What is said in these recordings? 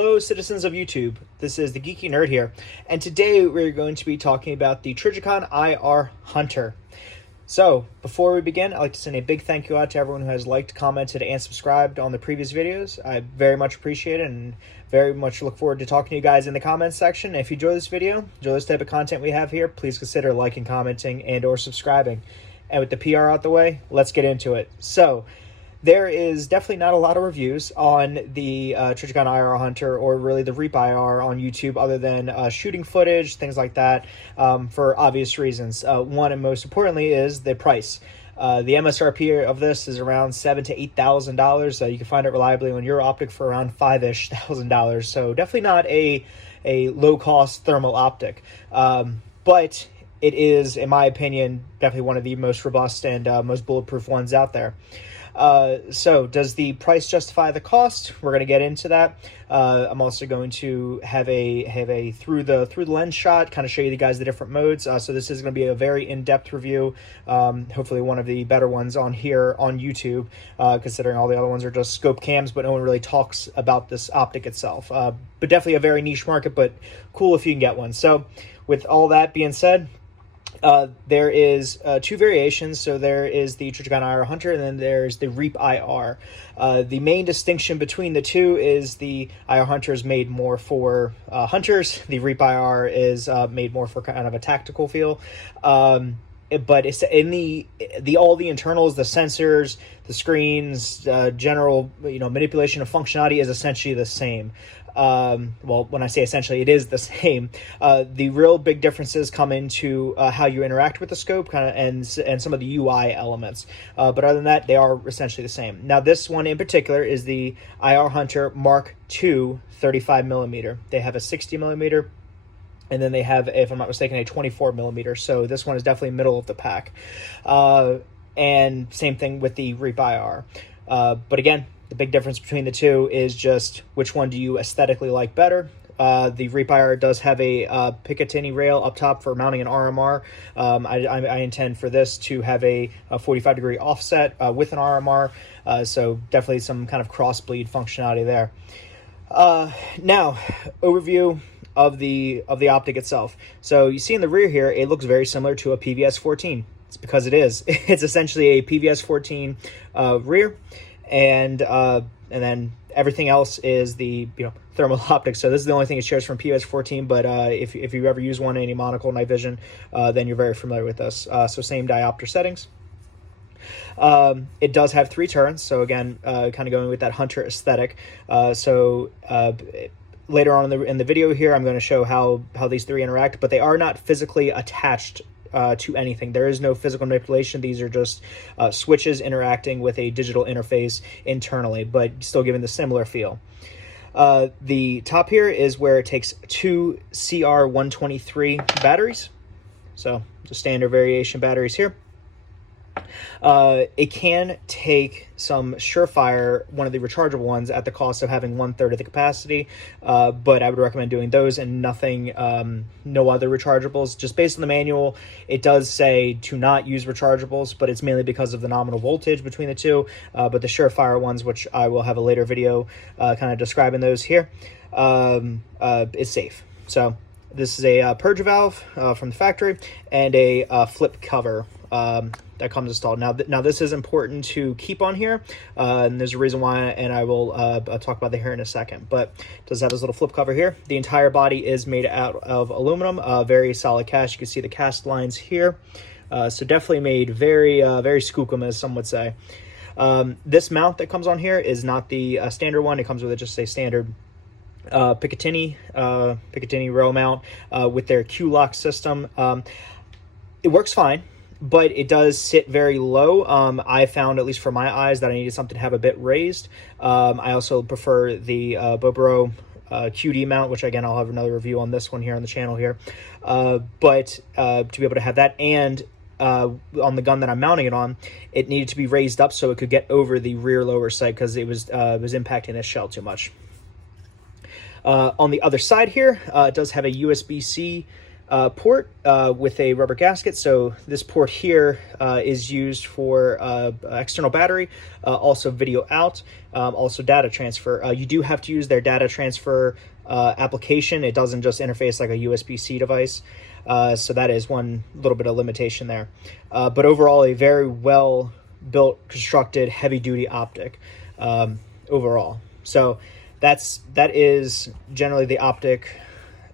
Hello, citizens of YouTube. This is the Geeky Nerd here, and today we're going to be talking about the Trijicon IR-HUNTER. So, before we begin, I'd like to send a big thank you out to everyone who has liked, commented, and subscribed on the previous videos. I very much appreciate it and very much look forward to talking to you guys in the comments section. If you enjoy this video, enjoy this type of content we have here, please consider liking, commenting, and or subscribing. And with the PR out the way, let's get into it. So, there is definitely not a lot of reviews on the Trijicon IR-HUNTER or really the Reap IR on YouTube other than shooting footage, things like that, for obvious reasons. One and most importantly is the price. The MSRP of this is around $7,000 to $8,000. You can find it reliably on your Optic for around $5,000-ish. So definitely not a low-cost thermal optic. But it is, in my opinion, definitely one of the most robust and most bulletproof ones out there. So does the price justify the cost? We're going to get into that. I'm also going to have a through the lens shot, kind of show you guys the different modes. So this is going to be a very in-depth review. Hopefully one of the better ones on here on YouTube, considering all the other ones are just scope cams, but no one really talks about this optic itself. But definitely a very niche market, but cool if you can get one. So with all that being said, there is two variations. So there is the Trijicon IR-HUNTER, and then there's the Reap IR. The main distinction between the two is the IR-HUNTER is made more for hunters. The Reap IR is made more for kind of a tactical feel. But it's in the all the internals, the sensors, the screens, general manipulation of functionality is essentially the same. Well, when I say essentially, it is the same. The real big differences come into how you interact with the scope, and some of the UI elements. But other than that, they are essentially the same. Now, this one in particular is the IR-HUNTER Mark II 35mm. They have a 60mm. And then they have, if I'm not mistaken, a 24mm. So this one is definitely middle of the pack. And same thing with the Reap IR. But again, the big difference between the two is just which one do you aesthetically like better. The Reap IR does have a Picatinny rail up top for mounting an RMR. I intend for this to have a 45-degree offset with an RMR. So definitely some kind of cross-bleed functionality there. Now, overview of the optic itself. So you see in the rear here, it looks very similar to a PVS-14. It's because it is. It's essentially a PVS-14 rear, and then everything else is the thermal optics. So this is the only thing it shares from PVS-14. But if you ever use one in any monocle night vision, then you're very familiar with this. So same diopter settings. It does have 3 turns. So again, kind of going with that hunter aesthetic. Later on in the video here, I'm going to show how these 3 interact, but they are not physically attached to anything. There is no physical manipulation. These are just switches interacting with a digital interface internally, but still giving the similar feel. The top here is where it takes 2 CR123 batteries. So just standard variation batteries here. It can take some Surefire, one of the rechargeable ones, at the cost of having 1/3 of the capacity, but I would recommend doing those and nothing, no other rechargeables. Just based on the manual, it does say to not use rechargeables, but it's mainly because of the nominal voltage between the two. But the Surefire ones, which I will have a later video kind of describing those here, is safe. So this is a purge valve from the factory and a flip cover that comes installed. Now this is important to keep on here, and there's a reason why, and I will talk about that here in a second. But it does have this little flip cover here. The entire body is made out of aluminum, very solid cast. You can see the cast lines here. So definitely made very skookum, as some would say. This mount that comes on here is not the standard one. It comes with just a standard Picatinny rail mount with their Q-lock system. It works fine, but it does sit very low. I found, at least for my eyes, that I needed something to have a bit raised. I also prefer the Bobro QD mount, which again, I'll have another review on this one here on the channel here. But to be able to have that, and on the gun that I'm mounting it on, it needed to be raised up so it could get over the rear lower sight, because it was impacting the shell too much. On the other side here, it does have a USB-C port with a rubber gasket. So this port here is used for external battery, also video out, also data transfer. You do have to use their data transfer application. It doesn't just interface like a USB-C device. So that is one little bit of limitation there. But overall, a very well built, constructed, heavy-duty optic overall. So that is generally the optic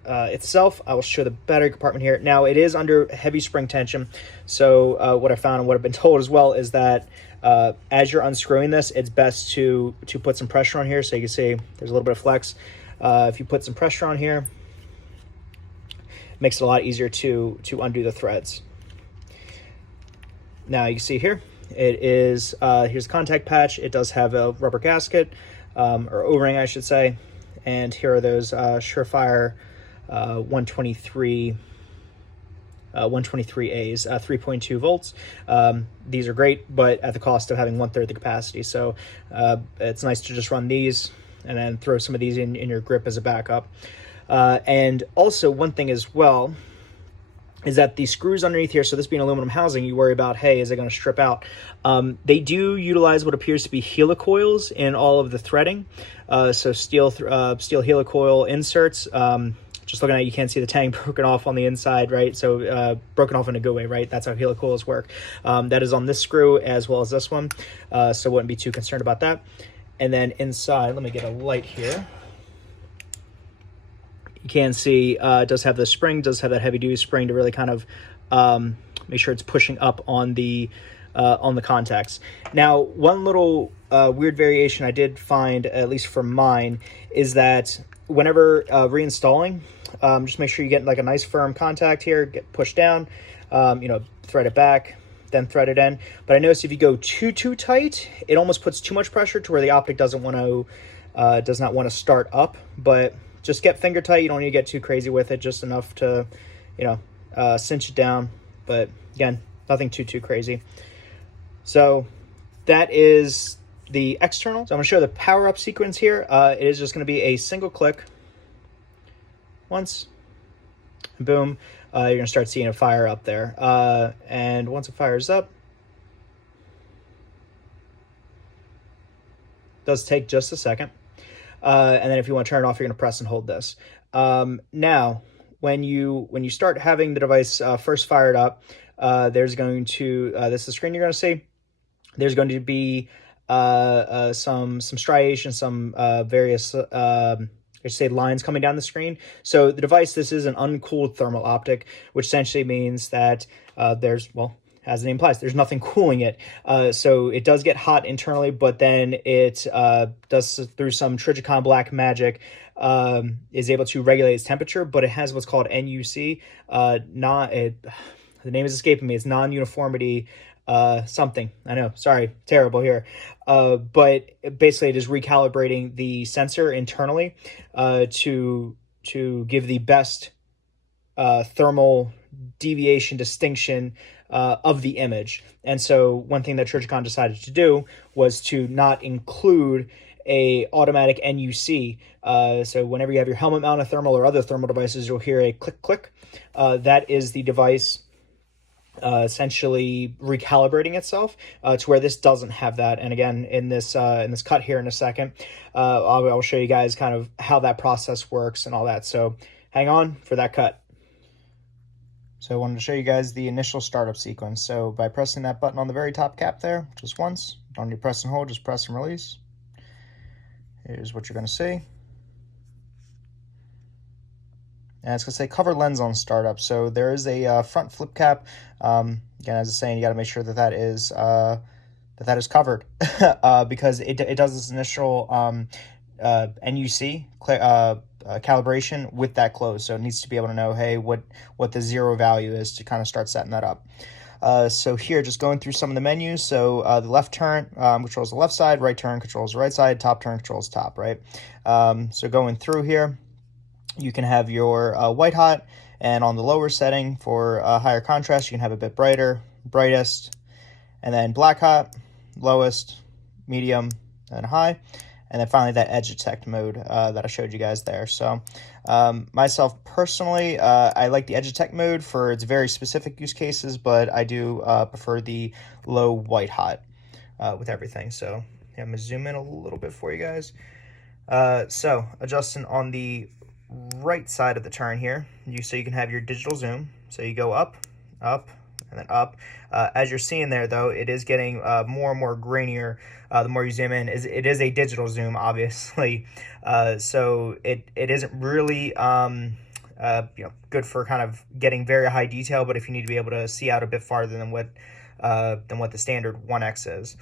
itself. I will show the battery compartment here. Now it is under heavy spring tension. So what I found and what I've been told as well is that as you're unscrewing this, it's best to put some pressure on here. So you can see there's a little bit of flex. If you put some pressure on here, it makes it a lot easier to undo the threads. Now you can see here, it is, here's the contact patch. It does have a rubber gasket, or O-ring, I should say. And here are those Surefire 123As, 3.2 volts. These are great, but at the cost of having 1/3 the capacity. So it's nice to just run these and then throw some of these in your grip as a backup. And also one thing as well is that the screws underneath here, so this being aluminum housing, you worry about, hey, is it going to strip out? They do utilize what appears to be helicoils in all of the threading. So steel helicoil inserts. Just looking at it, you can't see the tang broken off on the inside, right? So broken off in a good way, right? That's how helicoils work. That is on this screw as well as this one. So wouldn't be too concerned about that. And then inside, let me get a light here. You can see it does have the spring, does have that heavy duty spring to really kind of make sure it's pushing up on the contacts. Now, one little weird variation I did find, at least for mine, is that whenever reinstalling, just make sure you get like a nice firm contact here, get pushed down, thread it back, then thread it in. But I noticed if you go too tight, it almost puts too much pressure to where the optic does not want to start up. But just get finger tight. You don't need to get too crazy with it, just enough to, cinch it down. But again, nothing too crazy. So that is the external. So I'm going to show the power up sequence here. It is just going to be a single click once, and boom, you're going to start seeing a fire up there. And once it fires up, it does take just a second. And then if you want to turn it off, you're going to press and hold this. Now, when you start having the device first fired up, there's going to, this is the screen you're going to see. There's going to be some striation, some various, I should say, lines coming down the screen. So the device, this is an uncooled thermal optic, which essentially means that there's, well, as the name implies, there's nothing cooling it. So it does get hot internally, but then it does, through some Trijicon black magic, is able to regulate its temperature, but it has what's called NUC. The name is escaping me. It's non-uniformity something. I know, sorry, terrible here. But basically it is recalibrating the sensor internally to give the best thermal deviation distinction of the image. And so one thing that Trijicon decided to do was to not include a automatic NUC. So whenever you have your helmet mounted thermal or other thermal devices, you'll hear a click click. That is the device essentially recalibrating itself to where this doesn't have that. And again, in this cut here in a second, I'll show you guys kind of how that process works and all that. So hang on for that cut. So I wanted to show you guys the initial startup sequence. So by pressing that button on the very top cap there, just once, don't need to press and hold, just press and release. Here's what you're going to see. And it's going to say cover lens on startup. So there is a front flip cap. Again, as I was saying, you got to make sure that that is covered because it does this initial NUC calibration with that closed. So it needs to be able to know, hey, what the zero value is to kind of start setting that up. So here, just going through some of the menus. So the left turn controls the left side, right turn controls the right side, top turn controls top, right? So going through here, you can have your white hot, and on the lower setting for higher contrast, you can have a bit brighter, brightest, and then black hot, lowest, medium, and high. and then finally that edge detect mode that I showed you guys there. So myself personally, I like the edge detect mode for its very specific use cases, but I do prefer the low white hot with everything. So yeah, I'm gonna zoom in a little bit for you guys. So adjusting on the right side of the turn here, so you can have your digital zoom. So you go up, up, and then up. As you're seeing there, though, it is getting more and more grainier the more you zoom in. It is a digital zoom, obviously, so it isn't really good for kind of getting very high detail. But if you need to be able to see out a bit farther than what the standard 1x is.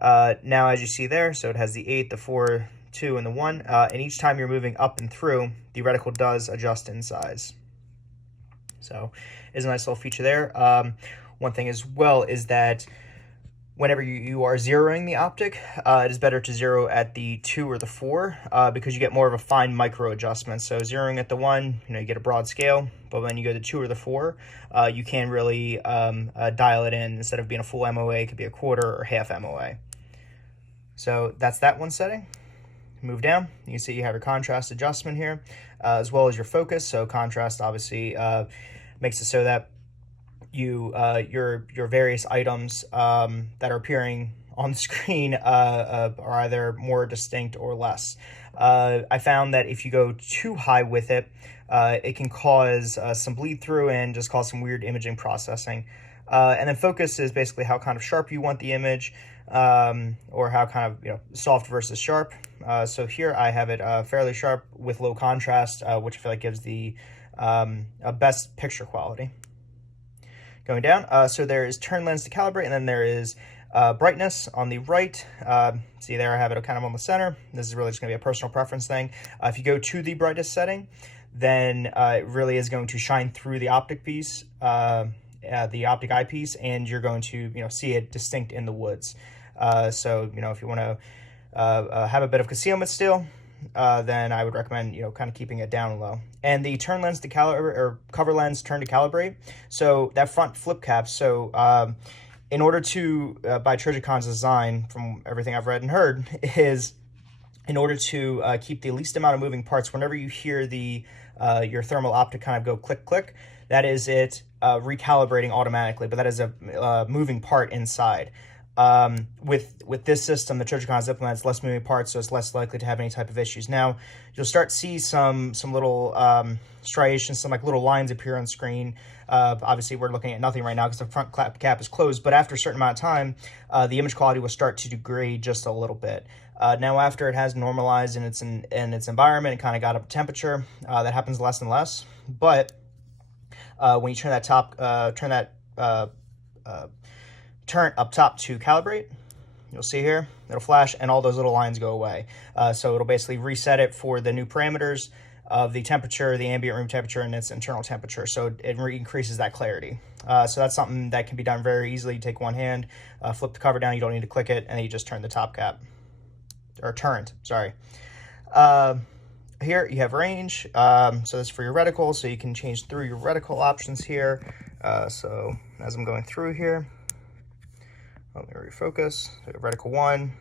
Now, as you see there, so it has the 8, the 4, 2, and the 1, and each time you're moving up and through, the reticle does adjust in size. So it's a nice little feature there. One thing as well is that whenever you are zeroing the optic, it is better to zero at the 2 or the 4 because you get more of a fine micro adjustment. So zeroing at the 1, you get a broad scale, but when you go to the 2 or the 4, you can really dial it in. Instead of being a full MOA, it could be a quarter or half MOA. So that's that one setting. Move down, you can see you have your contrast adjustment here, as well as your focus. So contrast obviously makes it so that your various items that are appearing on the screen are either more distinct or less. I found that if you go too high with it, it can cause some bleed through and just cause some weird imaging processing. And then focus is basically how kind of sharp you want the image, or how kind of soft versus sharp. So here I have it fairly sharp with low contrast, which I feel like gives the best picture quality. Going down, so there is turn lens to calibrate, and then there is brightness on the right. See there, I have it kind of on the center. This is really just going to be a personal preference thing. If you go to the brightest setting, then it really is going to shine through the optic piece, the optic eyepiece, and you're going to see it distinct in the woods. So if you want to have a bit of concealment still, then I would recommend kind of keeping it down low. And the turn lens to calibrate, or cover lens turn to calibrate, so that front flip cap. So in order to by Trijicon's design, from everything I've read and heard, is in order to keep the least amount of moving parts. Whenever you hear the your thermal optic kind of go click click, that is it recalibrating automatically, but that is a moving part inside. With this system, the Trijicon has implemented less moving parts, so it's less likely to have any type of issues. Now, you'll start to see some little striations, some like little lines appear on screen. Obviously, we're looking at nothing right now because the front cap is closed, but after a certain amount of time, the image quality will start to degrade just a little bit. Now, after it has normalized in its environment and kind of got up temperature, that happens less and less. But when you turn that turn up top to calibrate, you'll see here it'll flash and all those little lines go away. So it'll basically reset it for the new parameters of the temperature, the ambient room temperature, and its internal temperature. So it increases that clarity. So that's something that can be done very easily. You take one hand, flip the cover down, you don't need to click it, and then you just turn the top cap, or turret, sorry. Here you have range, so that's for your reticle, so you can change through your reticle options here. So as I'm going through here, let me refocus. So reticle 1,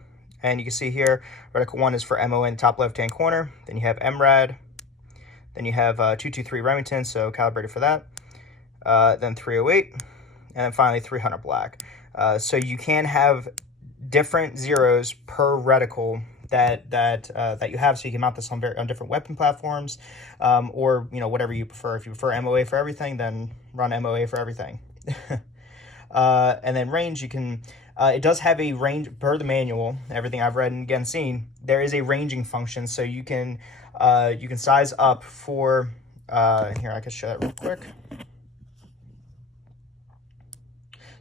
and you can see here, reticle 1 is for MON top left-hand corner. Then you have MRAD. Then you have 223 Remington, so calibrated for that. Then 308, and then finally 300 black. So you can have different zeros per reticle that you have, so you can mount this on different weapon platforms, or whatever you prefer. If you prefer MOA for everything, then run MOA for everything. And then range, you can it does have a range per the manual. Everything I've read and again seen, there is a ranging function, so you can size up for here. I can show that real quick.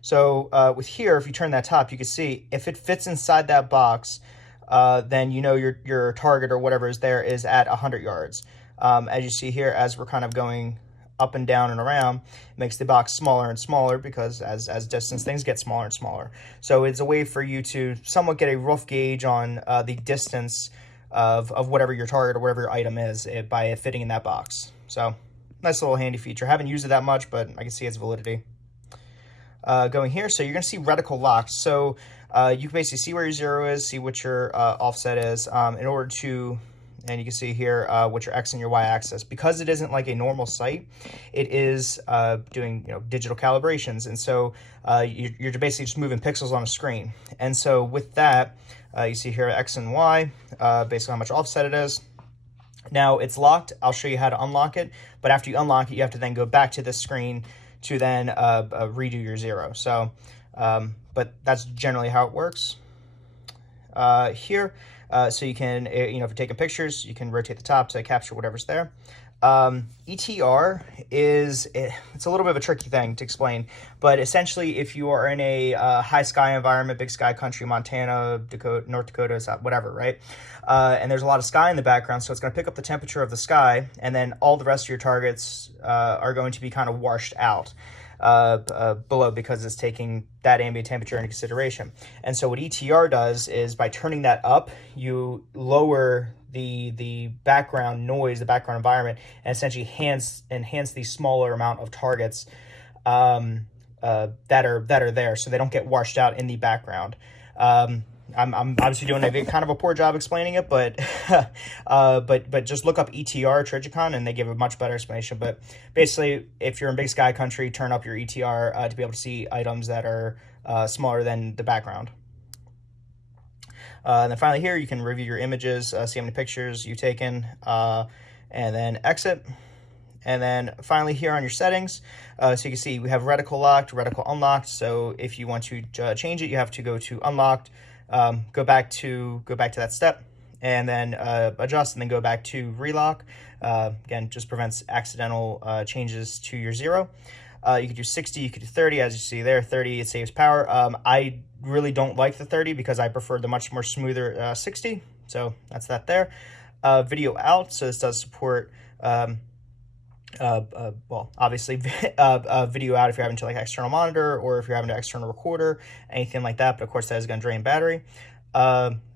So with here, if you turn that top, you can see if it fits inside that box, then your target or whatever is there is at 100 yards. As you see here, as we're kind of going up and down and around, it makes the box smaller and smaller because as distance, things get smaller and smaller. So it's a way for you to somewhat get a rough gauge on the distance of whatever your target or whatever your item is by it fitting in that box. So nice little handy feature. Haven't used it that much, but I can see its validity. Going here, so you're going to see reticle locks. So you can basically see where your zero is, see what your offset is, in order to, and you can see here what your X and your Y axis. Because it isn't like a normal site, it is doing digital calibrations, and so you're basically just moving pixels on a screen. And so with that, you see here X and Y, basically how much offset it is. Now it's locked. I'll show you how to unlock it, but after you unlock it, you have to then go back to this screen to then redo your zero. So, but that's generally how it works. Here, so you can, if you're taking pictures, you can rotate the top to capture whatever's there. ETR it's a little bit of a tricky thing to explain, but essentially if you are in a high sky environment, big sky country, Montana, Dakota, North Dakota, whatever, right? And there's a lot of sky in the background, so it's going to pick up the temperature of the sky, and then all the rest of your targets are going to be kind of washed out below, because it's taking that ambient temperature into consideration. And so what ETR does is, by turning that up, you lower the background noise, the background environment, and essentially enhance the smaller amount of targets that are there, so they don't get washed out in the background. I'm obviously doing kind of a poor job explaining it, but but just look up ETR Trijicon and they give a much better explanation. But basically, if you're in big sky country, turn up your ETR to be able to see items that are smaller than the background. And then finally here, you can review your images, see how many pictures you've taken, and then exit. And then finally here on your settings, so you can see we have reticle locked, reticle unlocked. So if you want to change it, you have to go to unlocked, go back to that step, and then adjust, and then go back to relock. Again, just prevents accidental changes to your zero. You could do 60, you could do 30, as you see there. 30, it saves power. I really don't like the 30 because I prefer the much more smoother 60. So that's that there. Video out, so this does support well, obviously video out if you're having to like external monitor, or if you're having an external recorder, anything like that. But of course that is going to drain battery.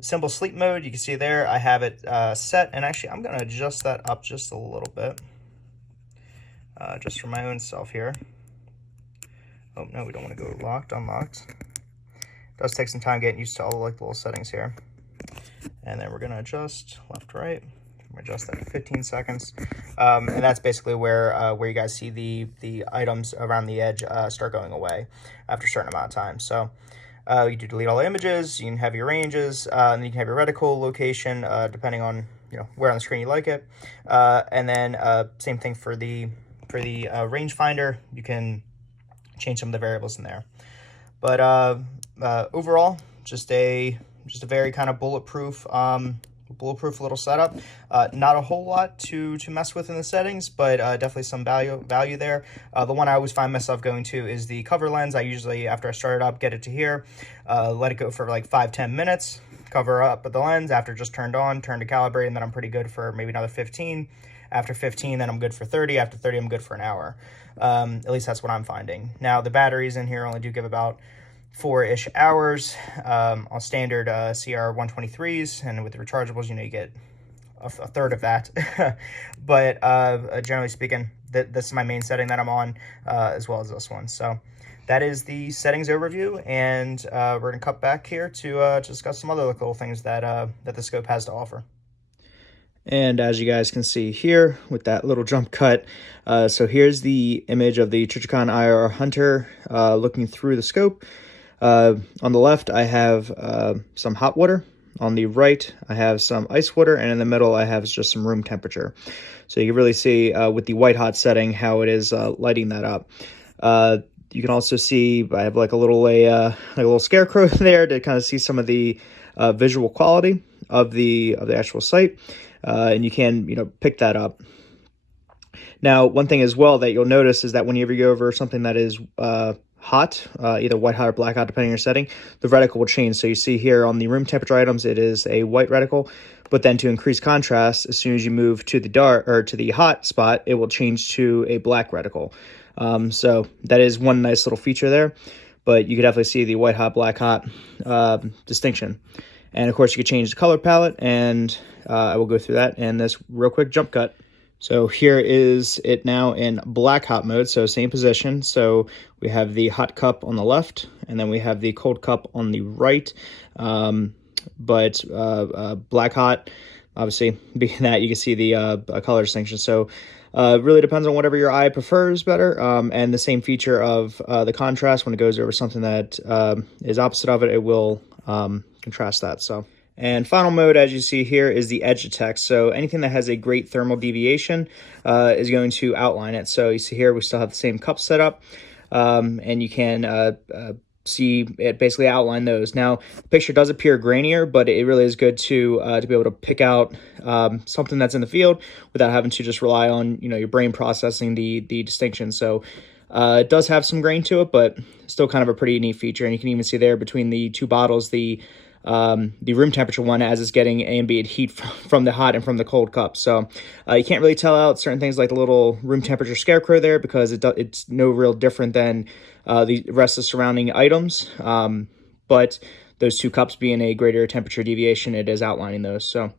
Simple sleep mode, you can see there I have it set, and actually I'm going to adjust that up just a little bit, just for my own self here. Oh no, we don't want to go locked, unlocked. It does take some time getting used to all the little settings here. And then we're going to adjust left, right. Adjust that to 15 seconds, and that's basically where you guys see the items around the edge start going away after a certain amount of time. So you do delete all the images, you can have your ranges, and you can have your reticle location depending on where on the screen you like it, and then same thing for the rangefinder. You can change some of the variables in there, but overall, just a very kind of bulletproof little setup. Not a whole lot to mess with in the settings, but definitely some value there. The one I always find myself going to is the cover lens. I usually, after I start it up, get it to here, let it go for like 5-10 minutes, cover up with the lens. After just turned on, turn to calibrate, and then I'm pretty good for maybe another 15. After 15, then I'm good for 30. After 30, I'm good for an hour. At least that's what I'm finding. Now, the batteries in here only do give about 4-ish hours on standard CR123s, and with the rechargeables, you get a third of that. But generally speaking, this is my main setting that I'm on, as well as this one. So that is the settings overview, and we're going to cut back here to discuss some other little things that the scope has to offer. And as you guys can see here with that little jump cut, so here's the image of the Trijicon IR-HUNTER looking through the scope. On the left, I have some hot water. On the right, I have some ice water, and in the middle, I have just some room temperature. So you can really see with the white hot setting how it is lighting that up. You can also see I have like a little scarecrow there to kind of see some of the visual quality of the actual site, and you can pick that up. Now, one thing as well that you'll notice is that whenever you go over something that is hot, either white hot or black hot, depending on your setting, the reticle will change. So you see here on the room temperature items, it is a white reticle, but then to increase contrast, as soon as you move to the dark or to the hot spot, it will change to a black reticle. So that is one nice little feature there, but you can definitely see the white hot, black hot distinction. And of course, you can change the color palette, and I will go through that in this real quick jump cut. So here is it now in black hot mode, so same position. So we have the hot cup on the left, and then we have the cold cup on the right. But black hot, obviously, being that you can see the color distinction. So really depends on whatever your eye prefers better. And the same feature of the contrast, when it goes over something that is opposite of it, it will contrast that. So. And final mode, as you see here, is the edge detect. So anything that has a great thermal deviation is going to outline it. So you see here, we still have the same cup setup, and you can see it basically outline those. Now, the picture does appear grainier, but it really is good to be able to pick out something that's in the field without having to just rely on your brain processing the distinction. So it does have some grain to it, but still kind of a pretty neat feature. And you can even see there between the two bottles, the room temperature one as it's getting ambient heat from the hot and from the cold cup. So you can't really tell out certain things like the little room temperature scarecrow there, because it's no real different than the rest of the surrounding items. But those two cups being a greater temperature deviation, it is outlining those. So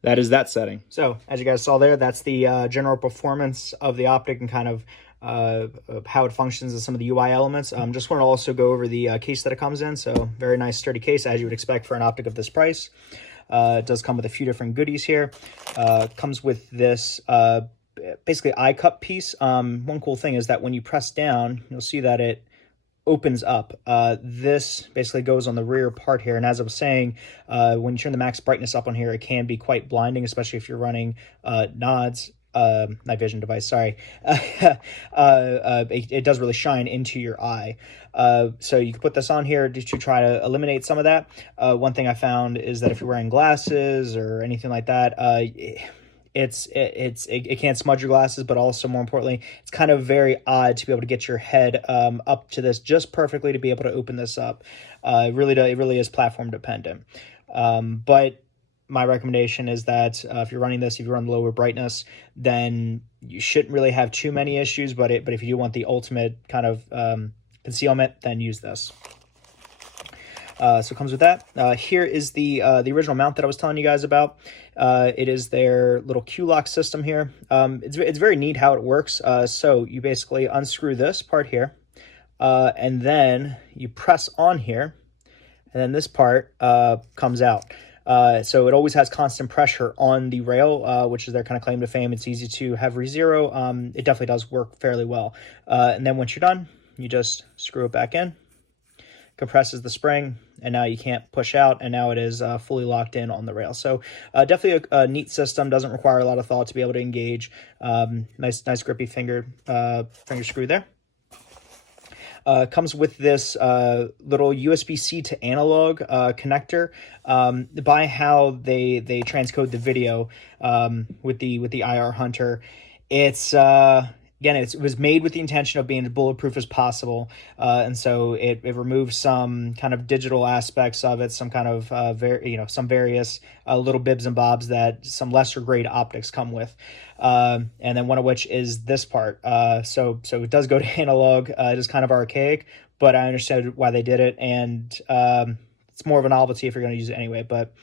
that is that setting. So as you guys saw there, that's the general performance of the Optic and kind of how it functions and some of the UI elements. Just want to also go over the case that it comes in. So very nice sturdy case, as you would expect for an Optic of this price. It does come with a few different goodies here. Comes with this basically eye cup piece. One cool thing is that when you press down, you'll see that it opens up. This basically goes on the rear part here, and as I was saying, when you turn the max brightness up on here, it can be quite blinding, especially if you're running nods. Night vision device, sorry. It does really shine into your eye. So you can put this on here to try to eliminate some of that. One thing I found is that if you're wearing glasses or anything like that, it can't smudge your glasses, but also more importantly, it's kind of very odd to be able to get your head up to this just perfectly to be able to open this up. It really is platform dependent. But my recommendation is that if you're running this, if you run lower brightness, then you shouldn't really have too many issues. But if you do want the ultimate kind of concealment, then use this. So it comes with that. Here is the original mount that I was telling you guys about. It is their little Q-lock system here. It's very neat how it works. So you basically unscrew this part here, and then you press on here, and then this part comes out. So it always has constant pressure on the rail, which is their kind of claim to fame. It's easy to have re-zero. It definitely does work fairly well. And then once you're done, you just screw it back in, compresses the spring, and now you can't push out, and now it is fully locked in on the rail. So definitely a neat system. Doesn't require a lot of thought to be able to engage. Nice grippy finger screw there. Comes with this little USB-C to analog connector. By how they transcode the video with the IR-HUNTER, it's again, it was made with the intention of being as bulletproof as possible, and so it removes some kind of digital aspects of it, some kind of some various little bibs and bobs that some lesser grade optics come with, and then one of which is this part. So it does go to analog. It is kind of archaic, but I understand why they did it, and it's more of a novelty if you're going to use it anyway. But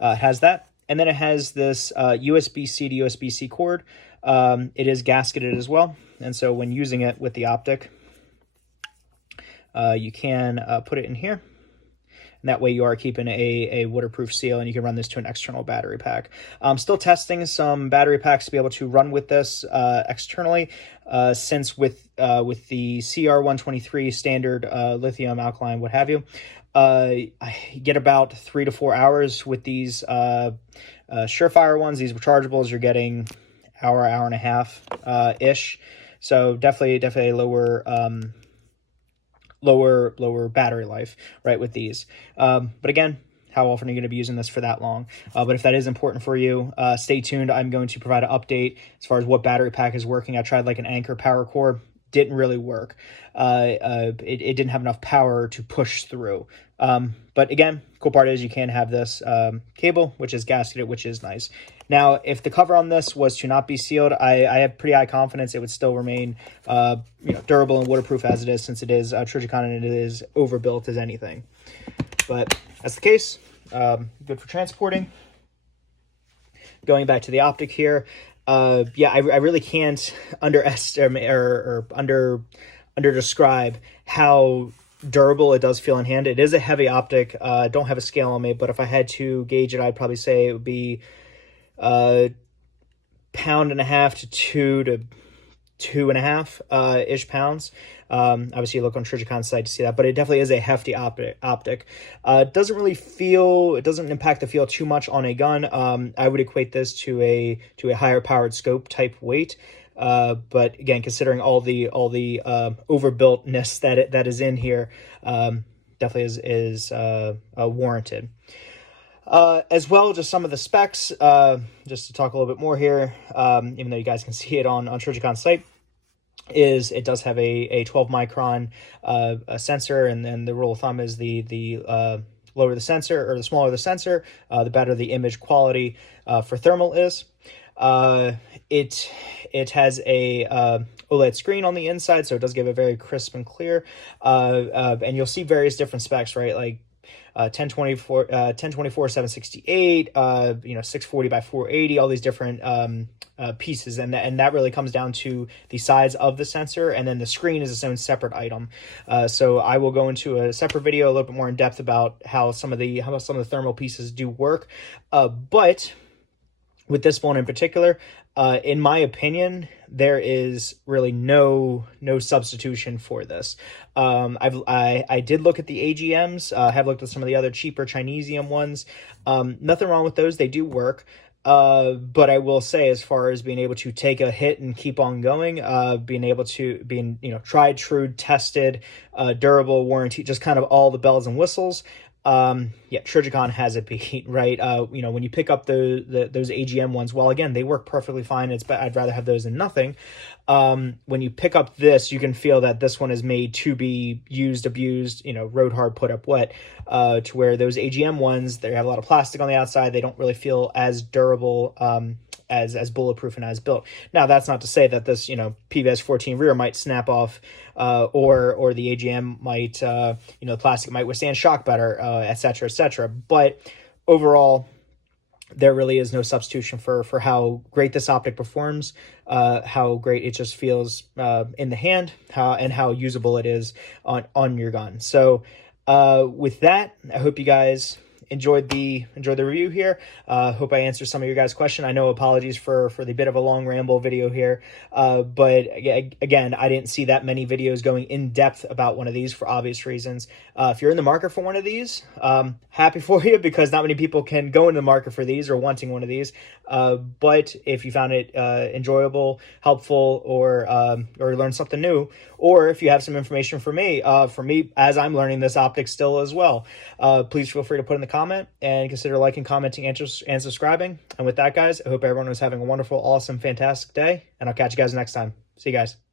it has that, and then it has this USB-C to USB-C cord. It is gasketed as well, and so when using it with the Optic, you can put it in here, and that way you are keeping a waterproof seal, and you can run this to an external battery pack. I'm still testing some battery packs to be able to run with this externally, since with the CR123 standard lithium alkaline, what have you, I get about 3 to 4 hours with these Surefire ones. These rechargeables, you're getting hour and a half ish. So definitely lower battery life, right, with these. But again, how often are you going to be using this for that long? But if that is important for you, stay tuned. I'm going to provide an update as far as what battery pack is working. I tried like an Anker power cord. Didn't really work. It didn't have enough power to push through. But again, cool part is you can have this cable, which is gasketed, which is nice. Now, if the cover on this was to not be sealed, I have pretty high confidence it would still remain durable and waterproof as it is, since it is Trijicon and it is overbuilt as anything. But that's the case. Good for transporting. Going back to the Optic here. Yeah, I really can't underestimate or under describe how durable it does feel in hand. It is a heavy optic. Don't have a scale on me, but if I had to gauge it, I'd probably say it would be pound and a half to 2.5 ish pounds. Obviously, you look on Trijicon's site to see that, but it definitely is a hefty optic. It doesn't impact the feel too much on a gun. I would equate this to a higher powered scope type weight. But again, considering all the overbuiltness that is in here, definitely is warranted. As well, just some of the specs, just to talk a little bit more here, even though you guys can see it on Trijicon's site, is it does have a 12 micron a sensor, and then the rule of thumb is the lower the sensor, or the smaller the sensor, the better the image quality for thermal is. It has a OLED screen on the inside, so it does give it very crisp and clear. And you'll see various different specs, right? Like 1024 768, 640 by 480, all these different pieces, and that really comes down to the size of the sensor, and then the screen is its own separate item. So I will go into a separate video a little bit more in depth about how some of the thermal pieces do work. But with this one in particular, in my opinion, there is really no substitution for this. I did look at the AGMs. Have looked at some of the other cheaper Chinesium ones. Nothing wrong with those; they do work. But I will say, as far as being able to take a hit and keep on going, being tried, true, tested, durable, warranty, just kind of all the bells and whistles. Yeah, Trijicon has it beat, right? When you pick up those AGM ones, well, again, they work perfectly fine. I'd rather have those than nothing. When you pick up this, you can feel that this one is made to be used, abused, rode hard, put up wet, to where those AGM ones, they have a lot of plastic on the outside. They don't really feel as durable, as bulletproof and as built. Now, that's not to say that this, PVS 14 rear might snap off, or the AGM might, the plastic might withstand shock better, et cetera, but overall, there really is no substitution for how great this optic performs, how great it just feels in the hand, how usable it is on your gun. So with that, I hope you guys enjoyed the review here. Hope I answered some of your guys' question. I know, apologies for the bit of a long ramble video here, but again, I didn't see that many videos going in depth about one of these for obvious reasons. If you're in the market for one of these, happy for you, because not many people can go into the market for these or wanting one of these. But if you found it enjoyable, helpful, or learned something new, or if you have some information for me as I'm learning this optic still as well, please feel free to put in the comment, and consider liking, commenting, and subscribing. And with that, guys, I hope everyone was having a wonderful, awesome, fantastic day, and I'll catch you guys next time. See you guys.